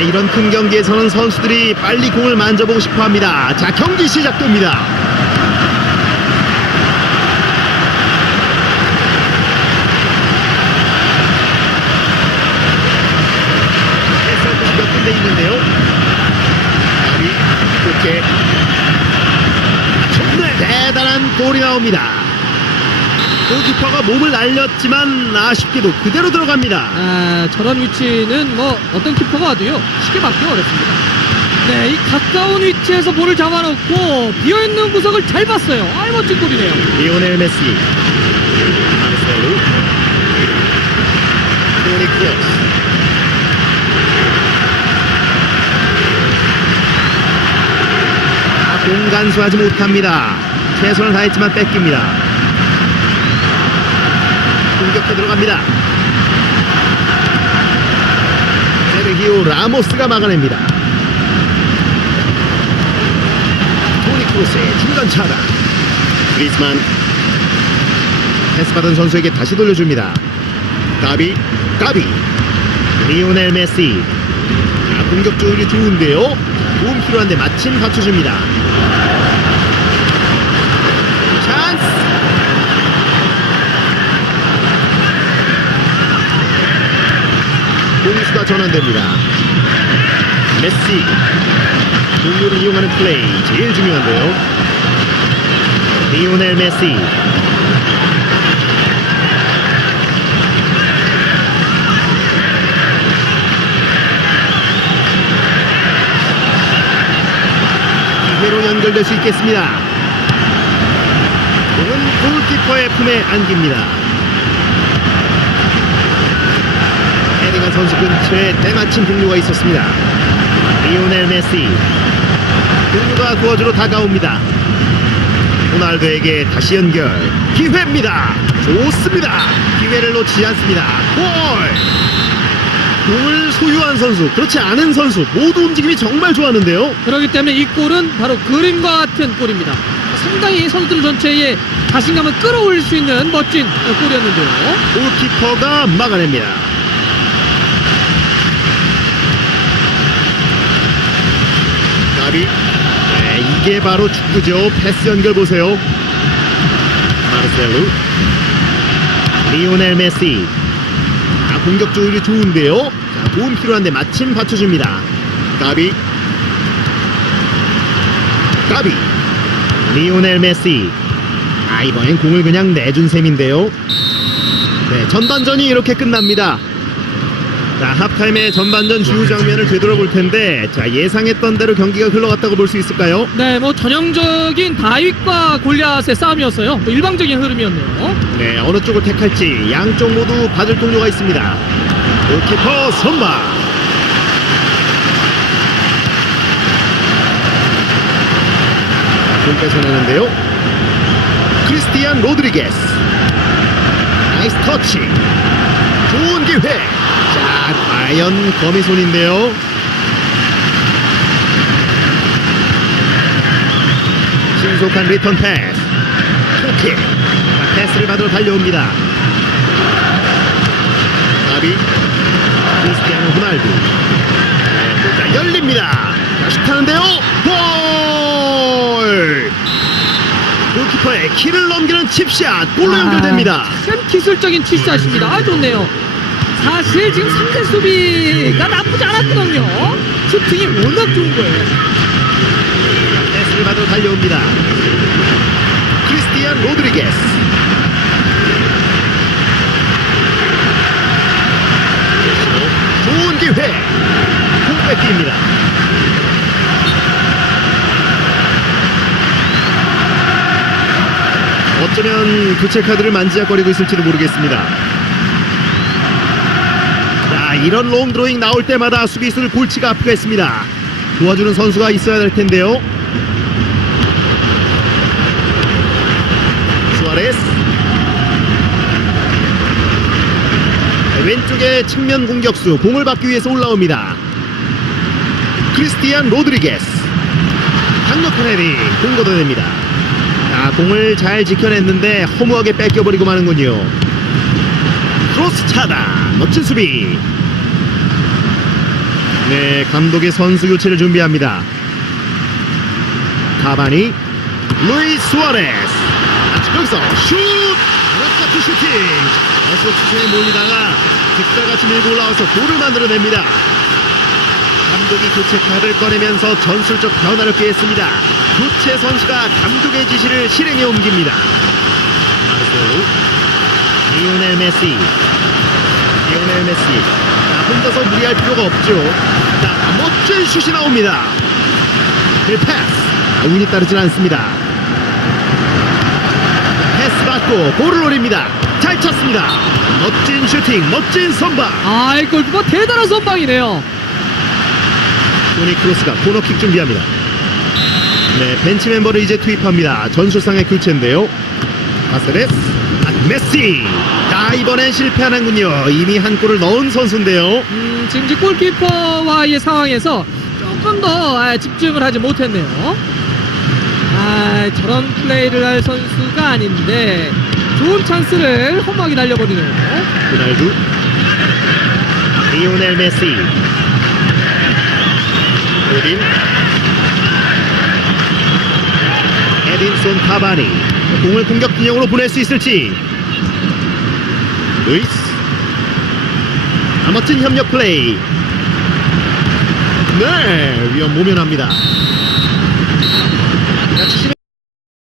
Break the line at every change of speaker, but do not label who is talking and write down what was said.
네, 이런 큰 경기에서는 선수들이 빨리 공을 만져보고 싶어 합니다. 자, 경기 시작됩니다. 몇 군데 있는데요. 이렇게 정말 대단한 골이 나옵니다. 골키퍼가 몸을 날렸지만 아쉽게도 그대로 들어갑니다.
아, 저런 위치는 뭐 어떤 키퍼가 와도요 쉽게 막기 어렵습니다. 네, 이 가까운 위치에서 볼을 잡아놓고 비어있는 구석을 잘 봤어요. 아이 멋진 골이네요.
리오넬 메시 토니 크로스 아, 공간수하지 못합니다 최선을 다했지만 뺏깁니다 공격해 들어갑니다 세르히오 라모스가 막아냅니다 토니 크로스의 중간 차단 그리스만 패스 받은 선수에게 다시 돌려줍니다. 가비, 가비, 리오넬 메시. 자, 공격 조율이 좋은데요. 도움 필요한데 마침 받쳐줍니다. 찬스. 공수가 전환됩니다. 메시. 공유를 이용하는 플레이 제일 중요한데요. 리오넬 메시. 기회로 연결될 수 있겠습니다. 공은 골키퍼의 품에 안깁니다. 헤딩한 선수 근처에 때마침 동료가 있었습니다. 리오넬 메시. 동료가 도와주러 다가옵니다. 호날두에게 다시 연결. 기회입니다. 좋습니다. 기회를 놓치지 않습니다. 골! 공을 소유한 선수, 그렇지 않은 선수 모두 움직임이 정말 좋았는데요.
그렇기 때문에 이 골은 바로 그림과 같은 골입니다. 상당히 선수들 전체에 자신감을 끌어올릴 수 있는 멋진 골이었는데요.
골키퍼가 막아냅니다. 가비. 네, 이게 바로 축구죠. 패스 연결 보세요. 마르셀루. 리오넬 메시. 자, 공격 조율이 좋은데요. 자, 도움 필요한데 마침 받쳐줍니다. 가비. 가비. 리오넬 메시. 아, 이번엔 공을 그냥 내준 셈인데요. 네, 전반전이 이렇게 끝납니다. 자, 합타임의 전반전 주요 장면을 되돌아볼 텐데, 자, 예상했던 대로 경기가 흘러갔다고 볼 수 있을까요?
네, 뭐 전형적인 다윗과 골리앗의 싸움이었어요. 뭐 일방적인 흐름이었네요.
네, 어느 쪽을 택할지 양쪽 모두 받을 동료가 있습니다. 골키퍼 선방. 공 뺏어내는데요. 크리스티안 로드리게스. 나이스 터치. 좋은 기회. 자, 과연 거미손인데요. 신속한 리턴 패스. 토킥. 자, 패스를 받으러 달려옵니다. 가비. 크리스티아노 호날두. 네, 자, 열립니다. 자, 슛하는데요. 골! 골키퍼의 키를 넘기는 칩샷. 골로 연결됩니다.
아, 참 기술적인 칠샷입니다. 아, 좋네요. 사실 지금 상대 수비가 나쁘지 않았거든요. 슈팅이 워낙 좋은 거예요.
패스를 받으러 달려옵니다. 크리스티안 로드리게스. 좋은 기회. 공 뺏깁니다. 어쩌면 교체 카드를 만지작거리고 있을지도 모르겠습니다. 자, 이런 롱 드로잉 나올 때마다 수비수를 골치가 아프가 했습니다. 도와주는 선수가 있어야 될 텐데요. 수아레스 왼쪽에 측면 공격수 공을 받기 위해서 올라옵니다. 크리스티안 로드리게스 강력한 헤딩 공 걷어냅니다. 자, 공을 잘 지켜냈는데 허무하게 뺏겨버리고 마는군요. 크로스 차다 멋진 수비 네, 감독이 선수 교체를 준비합니다. 카바니, 루이스 수아레스. 아, 여기서 슛! 락카트 슈팅. 어서 추세에 몰리다가 직사같이 밀고 올라와서 골을 만들어냅니다. 감독이 교체 카드를 꺼내면서 전술적 변화를 꾀했습니다. 교체 선수가 감독의 지시를 실행에 옮깁니다. 마르셀로, 리오넬 메시, 리오넬 메시. 자, 혼자서 무리할 필요가 없죠. 자, 멋진 슛이 나옵니다. 그 패스. 운이 따르진 않습니다. 패스 받고 볼을 노립니다. 잘 쳤습니다. 멋진 슈팅, 멋진 선방.
아 이 골키퍼 대단한 선방이네요.
토니 크로스가 코너킥 준비합니다. 네, 벤치 멤버를 이제 투입합니다. 전술상의 교체인데요. 바스레스, 아, 메시. 자, 이번엔 실패하는군요. 이미 한 골을 넣은 선수인데요.
음, 지금 이제 골키퍼와의 상황에서 조금 더 아, 집중을 하지 못했네요. 아, 저런 플레이를 할 선수가 아닌데 좋은 찬스를 험하게 날려버리네요.
호날두, 리오넬 메시, 오딘, 에딘손 카바니. 공을 공격 진영으로 보낼 수 있을지. 루이스. 아, 멋진 협력 플레이. 네, 위험 모면합니다.